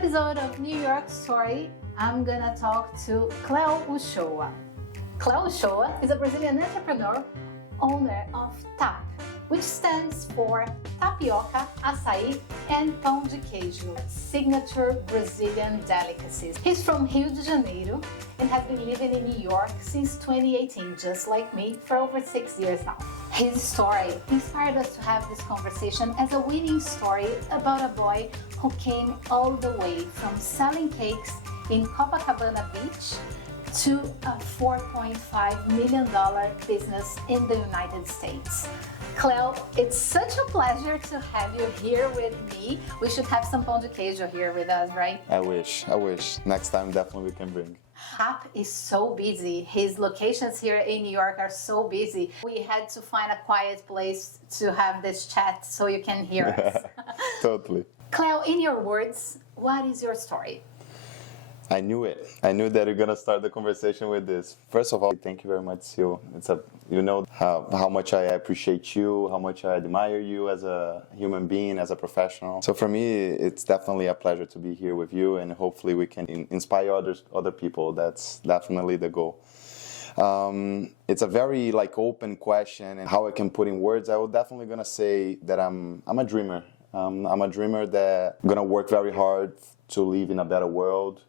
episode of New York Story, I'm gonna talk to Cleo Uchoa. Cleo Uchoa is a Brazilian entrepreneur, owner of TAP, which stands for Tapioca, Açaí, and Pão de Queijo, signature Brazilian delicacies. He's from Rio de Janeiro and has been living in New York since 2018, just like me, for over 6 years now. His story inspired us to have this conversation as a winning story about a boy who came all the way from selling cakes in Copacabana Beach to a $4.5 million business in the United States. Cleo, it's such a pleasure to have you here with me. We should have some pão de queijo here with us, right? I wish. Next time definitely we can bring. Hap is so busy. His locations here in New York are so busy. We had to find a quiet place to have this chat so you can hear us. Totally. Cleo, in your words, what is your story? I knew it. I knew that you're gonna start the conversation with this. First of all, thank you very much, Sil. You know how much I appreciate you, how much I admire you as a human being, as a professional. So for me, it's definitely a pleasure to be here with you, and hopefully we can inspire other people. That's definitely the goal. It's a very open question, and how I can put in words. I would definitely gonna say that I'm a dreamer. I'm a dreamer that gonna work very hard to live in a better world,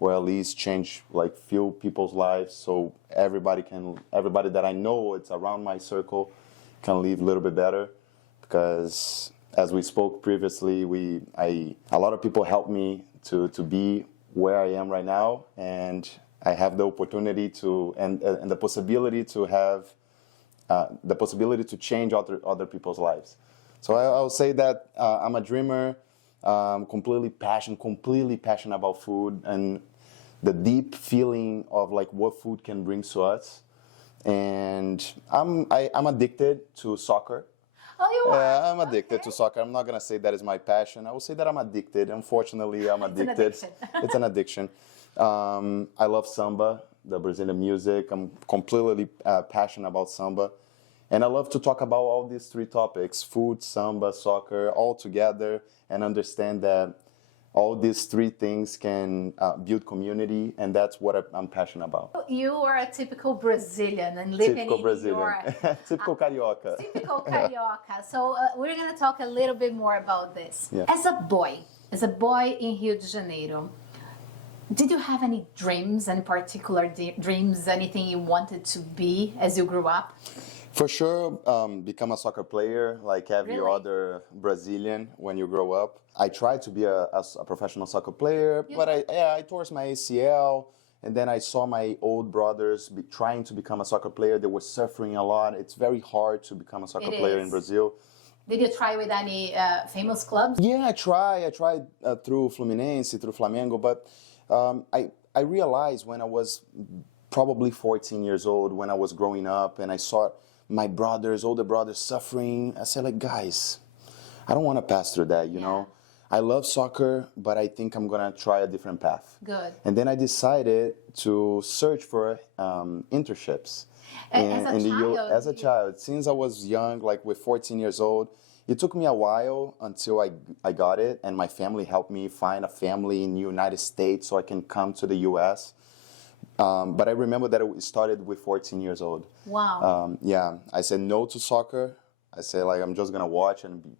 or at least change few people's lives, so everybody that I know, it's around my circle, can live a little bit better. Because as we spoke previously, a lot of people helped me to be where I am right now, and I have the opportunity to and the possibility to have the possibility to change other people's lives. So I'll say that I'm a dreamer. Completely passionate about food and the deep feeling of what food can bring to us. And I'm addicted to soccer. Oh, you are? I'm addicted to soccer. I'm not gonna say that is my passion. I will say that I'm addicted. Unfortunately, I'm addicted. It's an addiction. I love samba, the Brazilian music. I'm completely passionate about samba. And I love to talk about all these three topics: food, samba, soccer, all together, and understand that all these three things can build community, and that's what I'm passionate about. You are a typical Brazilian and living in New York. Typical Carioca. Typical Carioca. So we're going to talk a little bit more about this. Yeah. As a boy in Rio de Janeiro, did you have any dreams, any particular dreams, anything you wanted to be as you grew up? For sure, become a soccer player like every other Brazilian when you grow up. I tried to be a professional soccer player, but I tore my ACL, and then I saw my old brothers trying to become a soccer player. They were suffering a lot. It's very hard to become a soccer player in Brazil. Did you try with any famous clubs? Yeah, I tried through Fluminense, through Flamengo, but I realized when I was probably 14 years old, when I was growing up, and I saw my older brothers suffering, I said, guys, I don't want to pass through that, you know. I love soccer, but I think I'm going to try a different path. Good. And then I decided to search for internships. As a child, since I was young, with 14 years old, it took me a while until I got it, and my family helped me find a family in the United States so I can come to the U.S., but I remember that it started with 14 years old. Wow. I said no to soccer. I said I'm just gonna watch and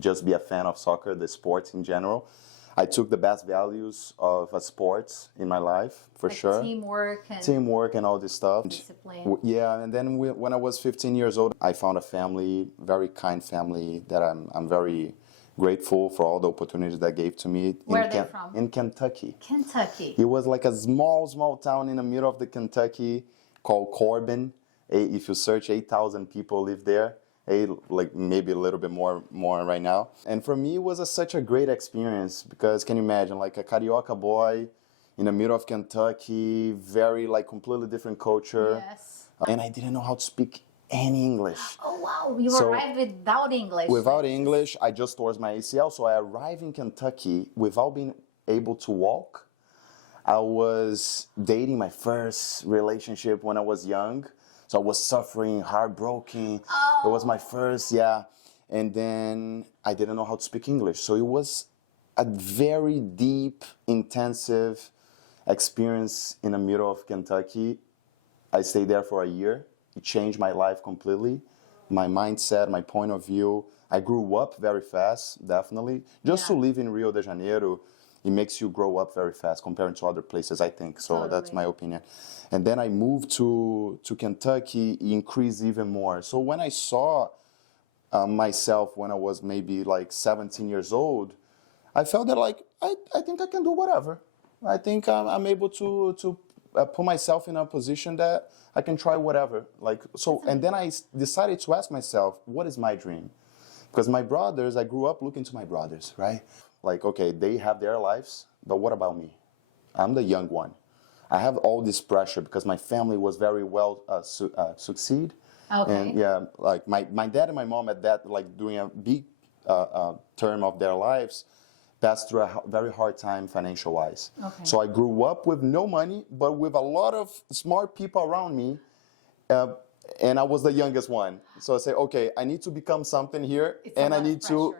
just be a fan of soccer, the sports in general. I took the best values of sports in my life, for sure. Teamwork and all this stuff. Discipline. Yeah, and then when I was 15 years old, I found a family, very kind family that I'm very grateful for all the opportunities that gave to me. Where are they from? In Kentucky. Kentucky. It was like a small town in the middle of the Kentucky called Corbin. If you search, 8,000 people live there. Maybe a little bit more right now. And for me, it was such a great experience because can you imagine, a Carioca boy in the middle of Kentucky, very completely different culture. Yes. And I didn't know how to speak any English. Oh, wow. You arrived without English. Without English, I just tore my ACL. So I arrived in Kentucky without being able to walk. I was dating my first relationship when I was young. So I was suffering, heartbroken. It was my first, And then I didn't know how to speak English. So it was a very deep, intensive experience in the middle of Kentucky. I stayed there for a year. It changed my life completely, my mindset, my point of view. I grew up very fast, definitely. Just to live in Rio de Janeiro, it makes you grow up very fast compared to other places, I think. So Totally. that's my opinion. And then I moved to Kentucky, it increased even more. So when I saw myself when I was maybe like 17 years old, I felt that like, I think I can do whatever. I think I'm able to put myself in a position that I can try whatever. Like, so, and then I decided to ask myself, what is my dream? Because my brothers, I grew up looking to my brothers, right? Like, okay, they have their lives, but what about me? I'm the young one. I have all this pressure because my family was very well succeed. Okay. And yeah, like my dad and my mom at that, like during a big term of their lives, passed through a very hard time financial-wise. Okay. So I grew up with no money, but with a lot of smart people around me, and I was the youngest one. So I said, okay, I need to become something here, and I need to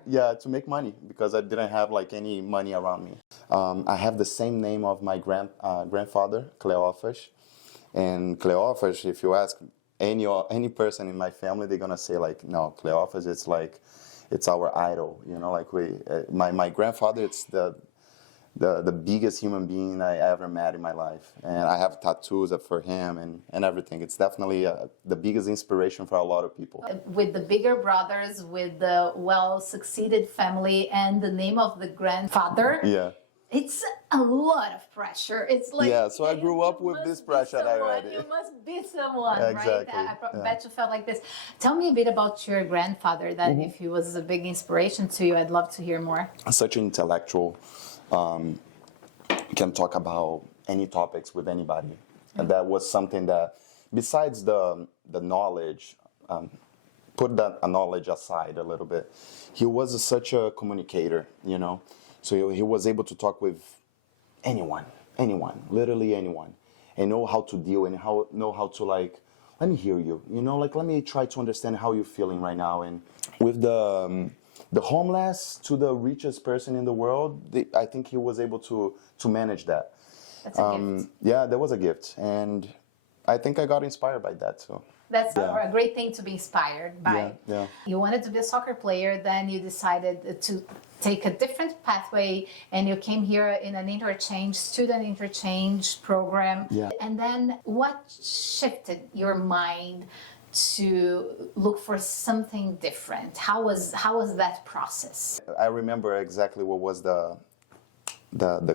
make money because I didn't have like any money around me. I have the same name of my grandfather, Cleo Uchoa, and Cleo Uchoa, if you ask any person in my family, they're gonna say like, no, Cleo Uchoa, it's like, it's our idol, you know, like my grandfather, it's the biggest human being I ever met in my life. And I have tattoos for him and everything. It's definitely the biggest inspiration for a lot of people. With the bigger brothers, with the well-succeeded family, and the name of the grandfather. Yeah. It's a lot of pressure. It's like, yeah, so I grew up with this pressure already. You must be someone, exactly. right? I bet you felt like this. Tell me a bit about your grandfather, that if he was a big inspiration to you, I'd love to hear more. Such an intellectual, can talk about any topics with anybody. And that was something that, besides the knowledge, put that knowledge aside a little bit, he was such a communicator, you know? So he was able to talk with anyone, literally anyone, and know how to deal and know how to like, let me hear you, you know, like let me try to understand how you're feeling right now. And with the homeless to the richest person in the world, I think he was able to manage that. That's a gift. Yeah, that was a gift, and I think I got inspired by that. So. That's a great thing to be inspired by. Yeah. You wanted to be a soccer player, then you decided to take a different pathway, and you came here in an student interchange program. Yeah. And then what shifted your mind to look for something different? How was that process? I remember exactly what was the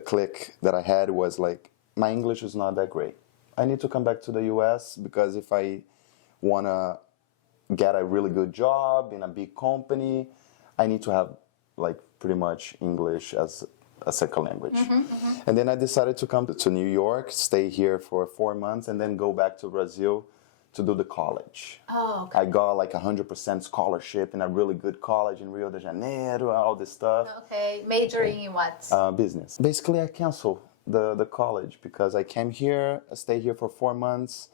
click that I had was like, my English is not that great. I need to come back to the US because if I want to get a really good job in a big company, I need to have like pretty much English as a second language. And then I decided to come to New York, stay here for 4 months, and then go back to Brazil to do the college. Oh, okay. I got like 100% scholarship in a really good college in Rio de Janeiro, all this stuff. Okay, majoring in what? Business. Basically, I canceled the college because I came here, I stayed here for 4 months.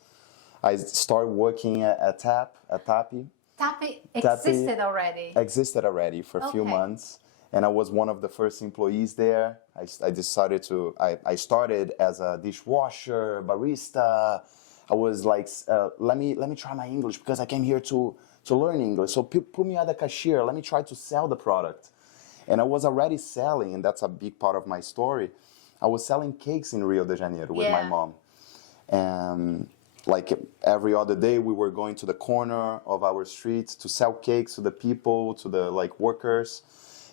I started working at Tapi. Tapi existed already? Existed already for a few months. And I was one of the first employees there. I decided to, I started as a dishwasher, barista. I was like, let me try my English because I came here to learn English. So put me at the cashier. Let me try to sell the product. And I was already selling, and that's a big part of my story. I was selling cakes in Rio de Janeiro with my mom. And like every other day, we were going to the corner of our streets to sell cakes to the people, to the like workers.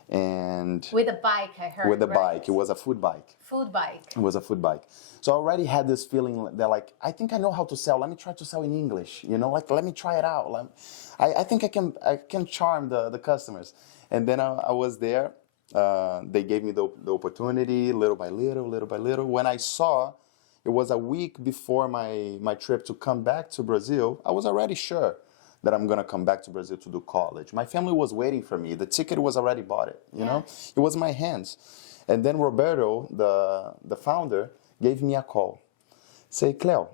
And with a bike, I heard. With a bike. It was a food bike. Food bike. It was a food bike. So I already had this feeling that like, I think I know how to sell. Let me try to sell in English. You know, like let me try it out. I think I can charm the customers. And then I was there. They gave me the opportunity little by little. When I saw it was a week before my trip to come back to Brazil, I was already sure that I'm going to come back to Brazil to do college. My family was waiting for me. The ticket was already bought, you know? It was in my hands. And then Roberto, the founder, gave me a call. Say, Cleo,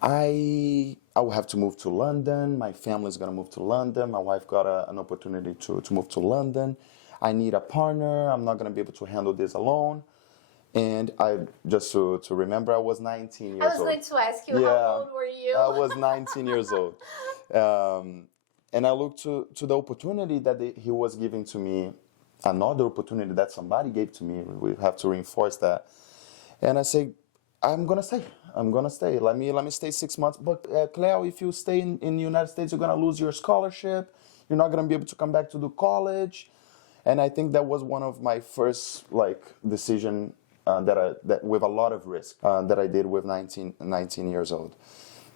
I will have to move to London. My family's going to move to London. My wife got an opportunity to move to London. I need a partner. I'm not going to be able to handle this alone. And I just to remember, I was 19 years old. I was going to ask you, how old were you? I was 19 years old. And I looked to the opportunity that he was giving to me, another opportunity that somebody gave to me. We have to reinforce that. And I say, I'm gonna stay. I'm gonna stay. Let me stay 6 months. But Cleo, if you stay in the United States, you're gonna lose your scholarship. You're not gonna be able to come back to do college. And I think that was one of my first decision that with a lot of risk that I did with 19 years old.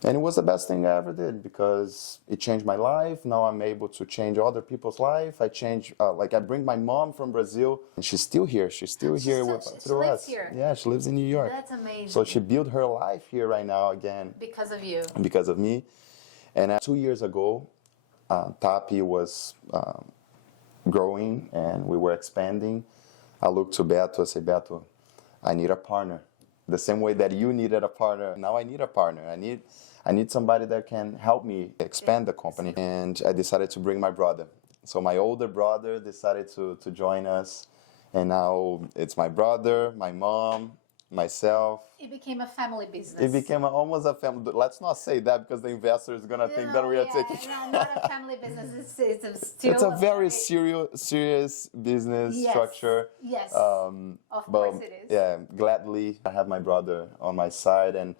And it was the best thing I ever did because it changed my life. Now I'm able to change other people's life. I change, I bring my mom from Brazil, and she's still here. She's still here through us. Here. Yeah, she lives in New York. That's amazing. So she built her life here right now again. Because of you. Because of me. And 2 years ago, Tapi was growing and we were expanding. I looked to Beto. I said, Beto, I need a partner. The same way that you needed a partner, now I need a partner. I need somebody that can help me expand the company. And I decided to bring my brother. So my older brother decided to join us. And now it's my brother, my mom, myself. It became a family business. It became almost a family. Let's not say that because the investor is going to think that we are taking... No, not a family business. It's still... It's a very serious business structure. Yes, of course it is. Yeah, gladly I have my brother on my side and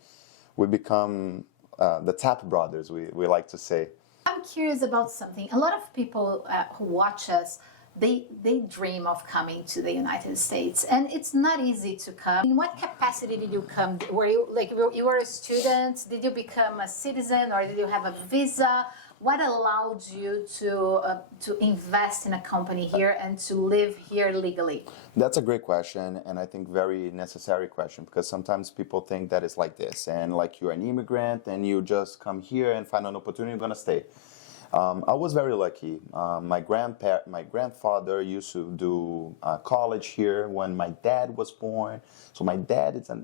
we become the Tap brothers, we like to say. I'm curious about something. A lot of people who watch us, they dream of coming to the United States, and it's not easy to come. In what capacity did you come? Were you were a student? Did you become a citizen, or did you have a visa? What allowed you to invest in a company here and to live here legally? That's a great question, and I think very necessary question, because sometimes people think that it's like this, and like you're an immigrant and you just come here and find an opportunity, you're gonna stay. I was very lucky. My grandfather used to do college here when my dad was born. So my dad is a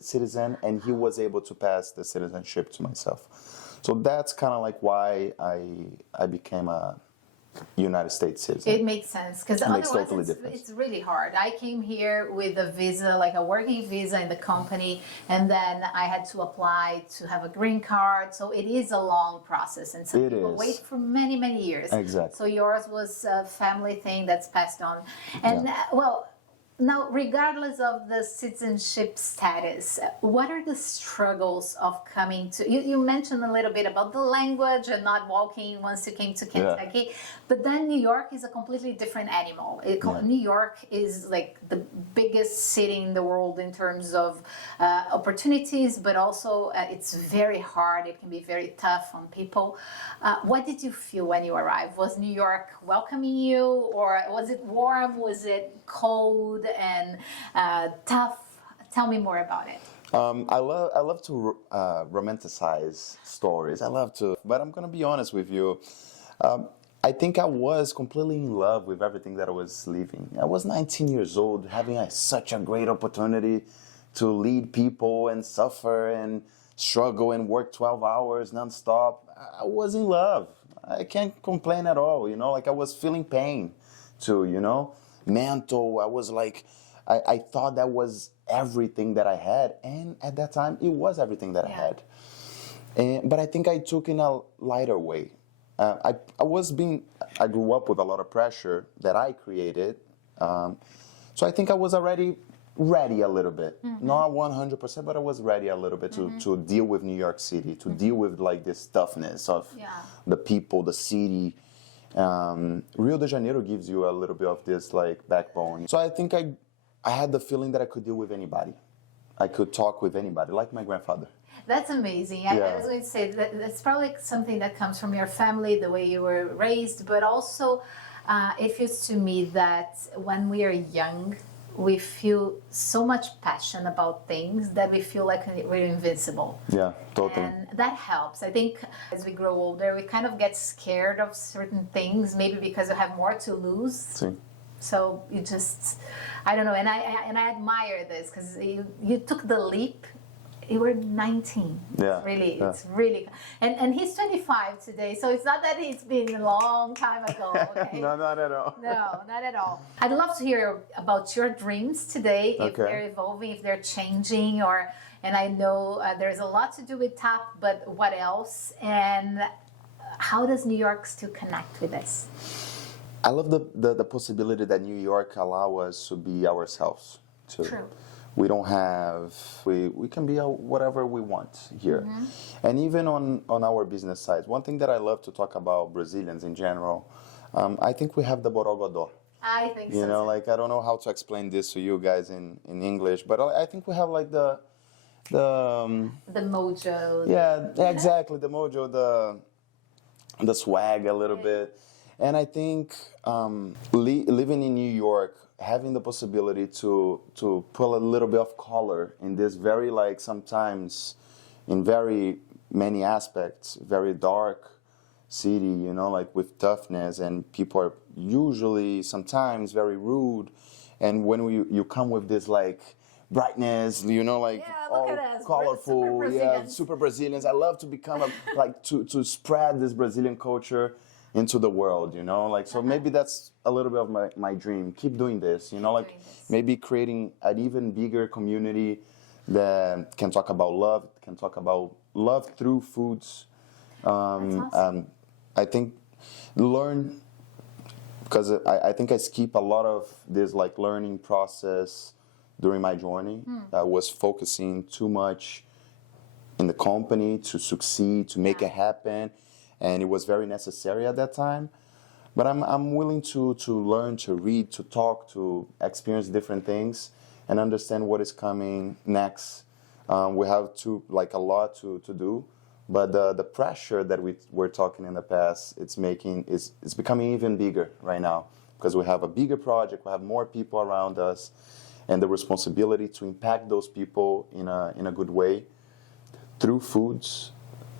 citizen, and he was able to pass the citizenship to myself. So that's kind of like why I became a United States citizen. It makes sense, because otherwise it's really hard. I came here with a visa, like a working visa in the company, and then I had to apply to have a green card. So it is a long process, and some people wait for many, many years. Exactly. So yours was a family thing that's passed on. And now, regardless of the citizenship status, what are the struggles of coming to... You mentioned a little bit about the language and not walking once you came to Kentucky, but then New York is a completely different animal. New York is like the biggest city in the world in terms of opportunities, but also it's very hard. It can be very tough on people. What did you feel when you arrived? Was New York welcoming you, or was it warm? Was it cold and tough? Tell me more about it. I love to romanticize stories. I love to, but I'm gonna be honest with you. I think I was completely in love with everything that I was living. I was 19 years old, having such a great opportunity to lead people and suffer and struggle and work 12 hours nonstop. I was in love. I can't complain at all. Like I was feeling pain too. Mental. I was like, I thought that was everything that I had, and at that time it was everything that I had. But I think I took in a lighter way. I grew up with a lot of pressure that I created, so I think I was already ready a little bit, not 100%, but I was ready a little bit to deal with New York City, to deal with like this toughness of the people, the city. Rio de Janeiro gives you a little bit of this like backbone. So I think I had the feeling that I could deal with anybody. I could talk with anybody, like my grandfather. That's amazing. I was going to say that's probably something that comes from your family, the way you were raised, but also it feels to me that when we are young, we feel so much passion about things that we feel like we're invincible. Yeah, totally. And that helps. I think as we grow older, we kind of get scared of certain things, maybe because we have more to lose. Sí. So you just, I don't know, and I admire this because you took the leap you were 19. Yeah. It's really, and he's 25 today, so it's not that it's been a long time ago, okay? No, not at all. No, not at all. I'd love to hear about your dreams today, if Okay. they're evolving, if they're changing, and I know there's a lot to do with TAP, but what else? And how does New York still connect with this? I love the possibility that New York allow us to be ourselves too. True. We don't have, we can be whatever we want here. And even on our business side, one thing that I love to talk about Brazilians in general, I think we have the borogodó. I think so. You know, like, I don't know how to explain this to you guys in English, but I think we have like the mojo. yeah, exactly, the mojo, the swag a little bit. And I think living in New York, having the possibility to put a little bit of color in this very, like, sometimes in very many aspects, very dark city, you know, like with toughness, and people are usually sometimes very rude. And when you come with this, like, brightness, you know, like, Yeah, look all at us. We're colorful, super yeah, Brazilians. super Brazilians. I love to become like to spread this Brazilian culture into the world, you know, like, so maybe that's a little bit of my dream. Keep doing this, you know, like maybe creating an even bigger community that can talk about love through foods. Awesome. I think learn, because I think I skip a lot of this, like, learning process during my journey. I was focusing too much in the company to succeed, to make it happen, and it was very necessary at that time. But I'm willing to learn, to read, to talk, to experience different things and understand what is coming next. We have a lot to do, but the pressure that we were talking in the past, it's becoming even bigger right now, because we have a bigger project, we have more people around us, and the responsibility to impact those people in a good way through foods.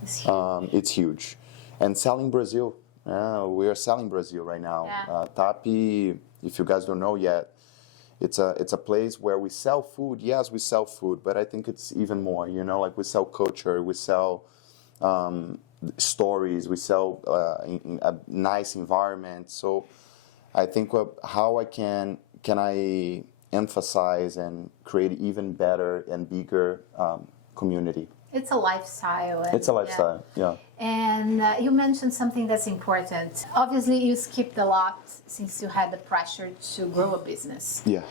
It's huge. And selling Brazil. We are selling Brazil right now. Yeah. Tapi, if you guys don't know yet, it's a place where we sell food. Yes, we sell food, but I think it's even more. You know, like, we sell culture, we sell stories, we sell a nice environment. So I think how can I emphasize and create even better and bigger community. It's a lifestyle. It's a lifestyle, yeah. And you mentioned something that's important. Obviously, you skipped a lot since you had the pressure to grow a business. Yeah.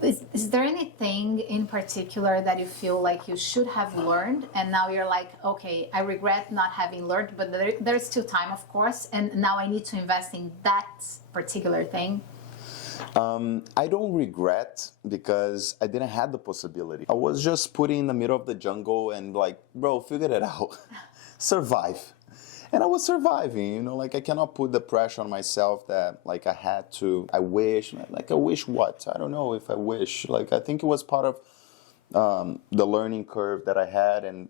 Is there anything in particular that you feel like you should have learned, and now you're like, okay, I regret not having learned, but there's still time, of course, and now I need to invest in that particular thing? I don't regret, because I didn't have the possibility. I was just put in the middle of the jungle and, like, bro, figure it out. Survive. And I was surviving, you know, like, I cannot put the pressure on myself that, like, I had to, I wish what? I don't know if I wish. Like, I think it was part of the learning curve that I had, and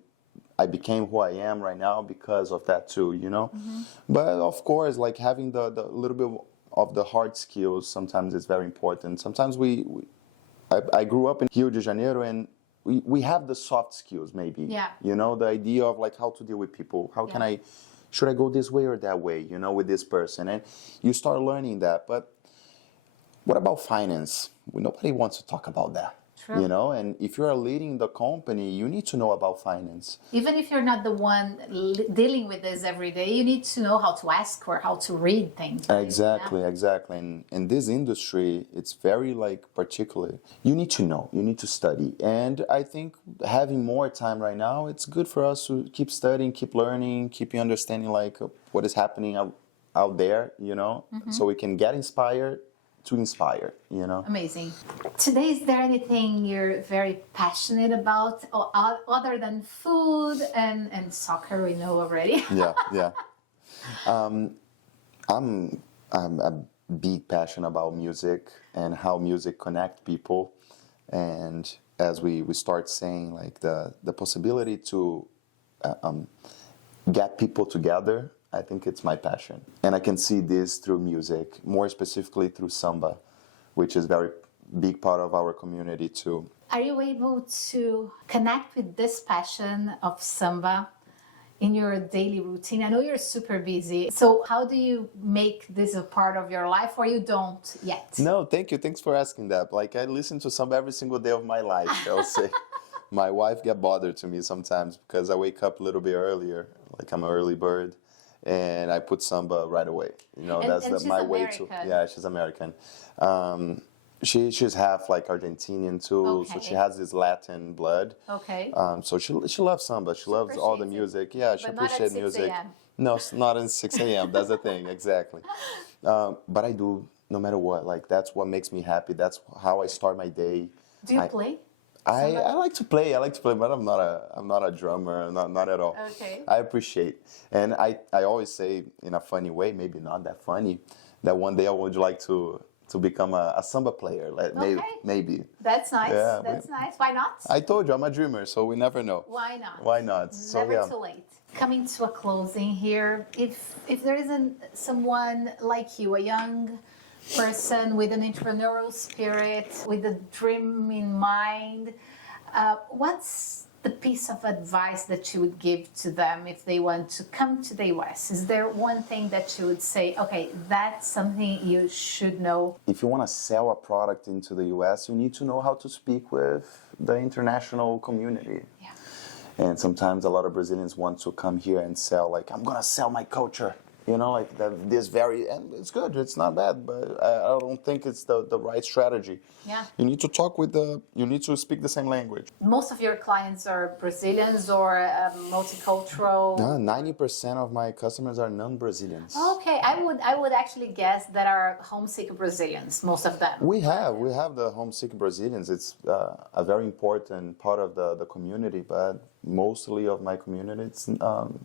I became who I am right now because of that too, you know? But of course, like, having the little bit of the hard skills sometimes is very important. Sometimes I grew up in Rio de Janeiro, and we have the soft skills, maybe. Yeah. You know, the idea of, like, how to deal with people. How can should I go this way or that way, you know, with this person? And you start learning that. But what about finance? Nobody wants to talk about that. True. You know, and if you're leading the company, you need to know about finance. Even if you're not the one dealing with this every day, you need to know how to ask or how to read things. Exactly. And in this industry, it's very, like, particular. You need to know, you need to study. And I think having more time right now, it's good for us to keep studying, keep learning, keep understanding, like, what is happening out there, you know, so we can get inspired to inspire, you know. Amazing. Today, is there anything you're very passionate about, or other than food and soccer? We know already. Yeah. I'm a big passion about music and how music connect people, and as we start saying, like, the possibility to get people together, I think it's my passion. And I can see this through music, more specifically through samba, which is very big part of our community too. Are you able to connect with this passion of samba in your daily routine? I know you're super busy. So how do you make this a part of your life, or you don't yet? No, thank you. Thanks for asking that. Like, I listen to samba every single day of my life, I'll say. My wife get bothered to me sometimes because I wake up a little bit earlier, like I'm an early bird, and I put samba right away. You know, And she's my way to. American. Yeah, she's American. She's half like Argentinian too, so she has this Latin blood. Okay. So she loves samba. She loves all the music. Yeah, she But not at appreciates 6 music. a.m. No, it's not at 6 a.m. That's the thing, exactly. But I do, no matter what. Like, that's what makes me happy. That's how I start my day. Do you play? I like to play. I like to play, but I'm not a drummer. Not at all. Okay. I appreciate, and I always say in a funny way, maybe not that funny, that one day I would like to become a samba player. Like, maybe. That's nice. Yeah, That's nice. Why not? I told you I'm a dreamer, so we never know. Why not? Why not? So Never yeah. too late. Coming to a closing here, if there isn't someone like you, a young person with an entrepreneurial spirit, with a dream in mind, what's the piece of advice that you would give to them if they want to come to the US? Is there one thing that you would say, okay, that's something you should know? If you want to sell a product into the US, you need to know how to speak with the international community. Yeah. And sometimes a lot of Brazilians want to come here and sell, like, I'm going to sell my culture. You know, like and it's good, it's not bad, but I don't think it's the right strategy. Yeah. You need to you need to speak the same language. Most of your clients are Brazilians or multicultural? 90% of my customers are non-Brazilians. Okay, I would actually guess that are homesick Brazilians, most of them. We have the homesick Brazilians. It's a very important part of the community, but mostly of my community, it's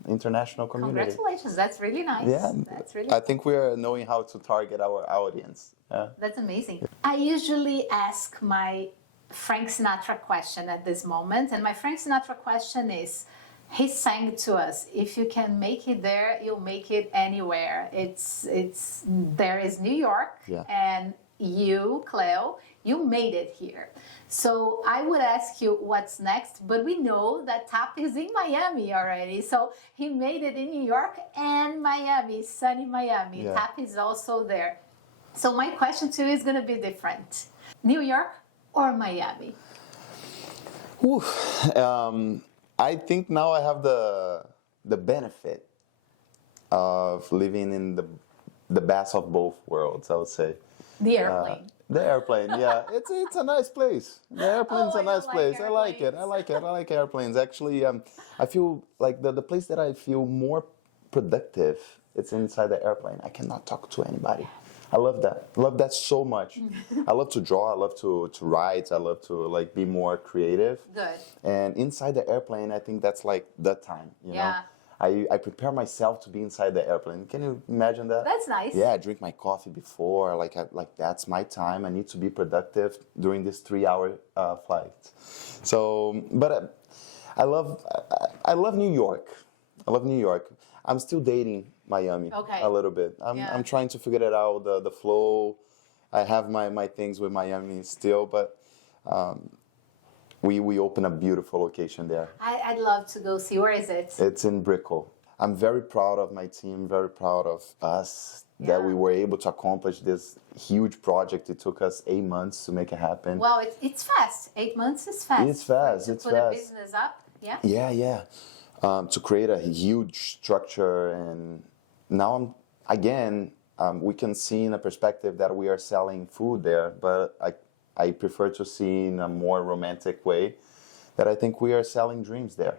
international community. Congratulations, that's really nice. Yeah, that's really I think we are knowing how to target our audience. Yeah. That's amazing. I usually ask my Frank Sinatra question at this moment, and my Frank Sinatra question is, he sang to us, if you can make it there, you'll make it anywhere. There is New York, Yeah. and you, Cleo, you made it here. So I would ask you what's next, but we know that Tap is in Miami already. So he made it in New York and Miami, sunny Miami. Yeah. Tap is also there. So my question to you is going to be different. New York or Miami? Whew. I think now I have the benefit of living in the best of both worlds, I would say. The airplane. The airplane, yeah. It's a nice place. The airplane's a nice place. I like it. I like airplanes. Actually, I feel like the place that I feel more productive, it's inside the airplane. I cannot talk to anybody. I love that. I love that so much. I love to draw. I love to write. I love to like be more creative. Good. And inside the airplane, I think that's like the time. You know? I prepare myself to be inside the airplane. Can you imagine that? That's nice. Yeah, I drink my coffee before. Like that's my time. I need to be productive during this 3-hour flight. So, but I love New York. I love New York. I'm still dating Miami a little bit. I'm trying to figure it out, the flow. I have my things with Miami still, but we open a beautiful location there. I'd love to go see. Where is it? It's in Brickell. I'm very proud of my team, very proud of us that we were able to accomplish this huge project. It took us 8 months to make it happen. Well, it's fast. 8 months is fast. It's fast. To it's put fast. a business up, yeah? Yeah. To create a huge structure, and now we can see in a perspective that we are selling food there, but I prefer to see in a more romantic way that I think we are selling dreams there.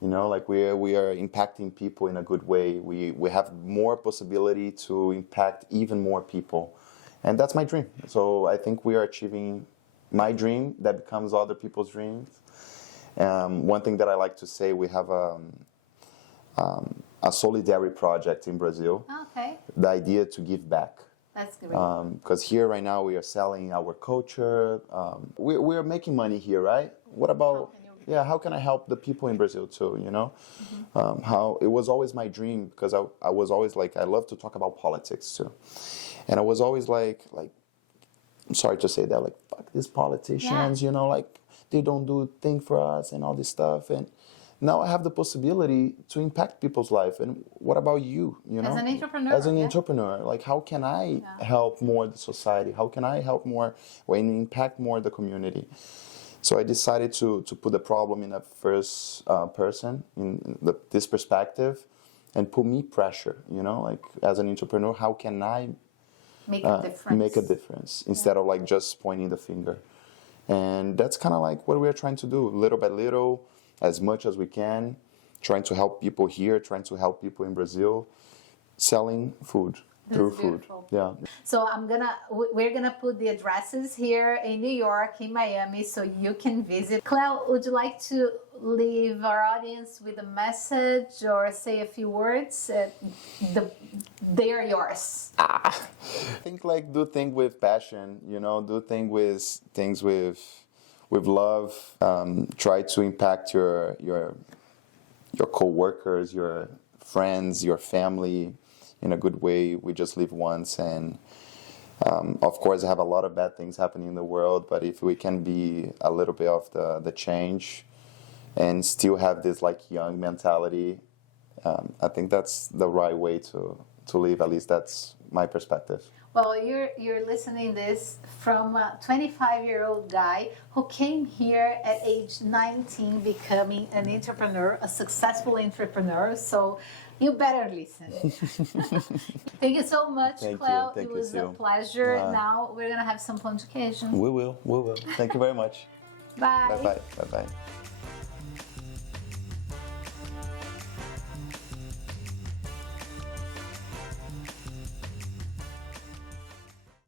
You know, like we are impacting people in a good way. We have more possibility to impact even more people, and that's my dream. So I think we are achieving my dream that becomes other people's dreams. One thing that I like to say, we have a solidarity project in Brazil. Okay. The idea to give back. That's great. Because here right now we are selling our culture. We are making money here, right? What about how can I help the people in Brazil too? You know, how it was always my dream, because I was always like, I love to talk about politics too, and I was always like I'm sorry to say that, like, fuck these politicians, you know, like they don't do thing for us and all this stuff. And now I have the possibility to impact people's life. And what about you? You know, as an entrepreneur, as an entrepreneur, like how can I help more the society? How can I help more and impact more the community? So I decided to put the problem in a first person, in this perspective, and put me pressure, you know, like as an entrepreneur, how can I make a difference instead of like just pointing the finger. And that's kind of like what we're trying to do, little by little, as much as we can, trying to help people here, trying to help people in Brazil, selling food. Through food. Yeah. So we're gonna put the addresses here in New York, in Miami, so you can visit. Cleo, would you like to leave our audience with a message or say a few words? They are yours. I think like do things with passion, you know, do things with love. Try to impact your co-workers, your friends, your family, in a good way. We just live once, and of course I have a lot of bad things happening in the world, but if we can be a little bit of the change and still have this like young mentality, I think that's the right way to live. At least that's my perspective. Well, you're listening this from a 25-year-old guy who came here at age 19 becoming an entrepreneur, a successful entrepreneur. So you better listen. Thank you so much, Cleo. It was a pleasure. Now we're going to have some pão de queijo. We will. Thank you very much. Bye. Bye-bye. Bye-bye.